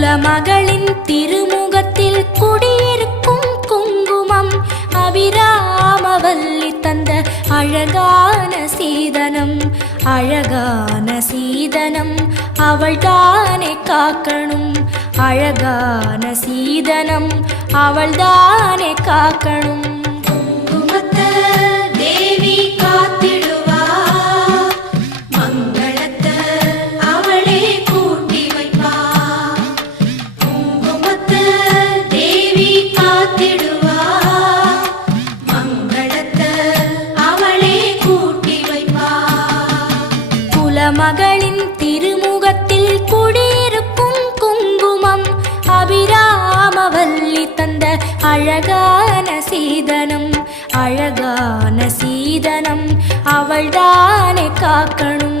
குலமகளின் திருமுகத்தில் குடியிருக்கும் குங்குமம் அபிராமவல்லி தந்த அழகான சீதனம். அழகான சீதனம் அவள்தானே காக்கணும். அழகான சீதனம் அவள்தானே காக்கணும். குங்குமத்த தேவி காத்திடுவா, மங்களத்த அவளே கூட்டி வைப்பா. குங்குமத்த தேவி காத்திடுவா, மங்களத்த அவளே கூட்டி வைப்பா. குலமகளின் திருமுகத்தில் குடியிருக்கும் குங்குமம் அபிராமவல்லி தந்த அழகான சீதனம். அழகான சீதனம் அவள்தானே காக்கணும்.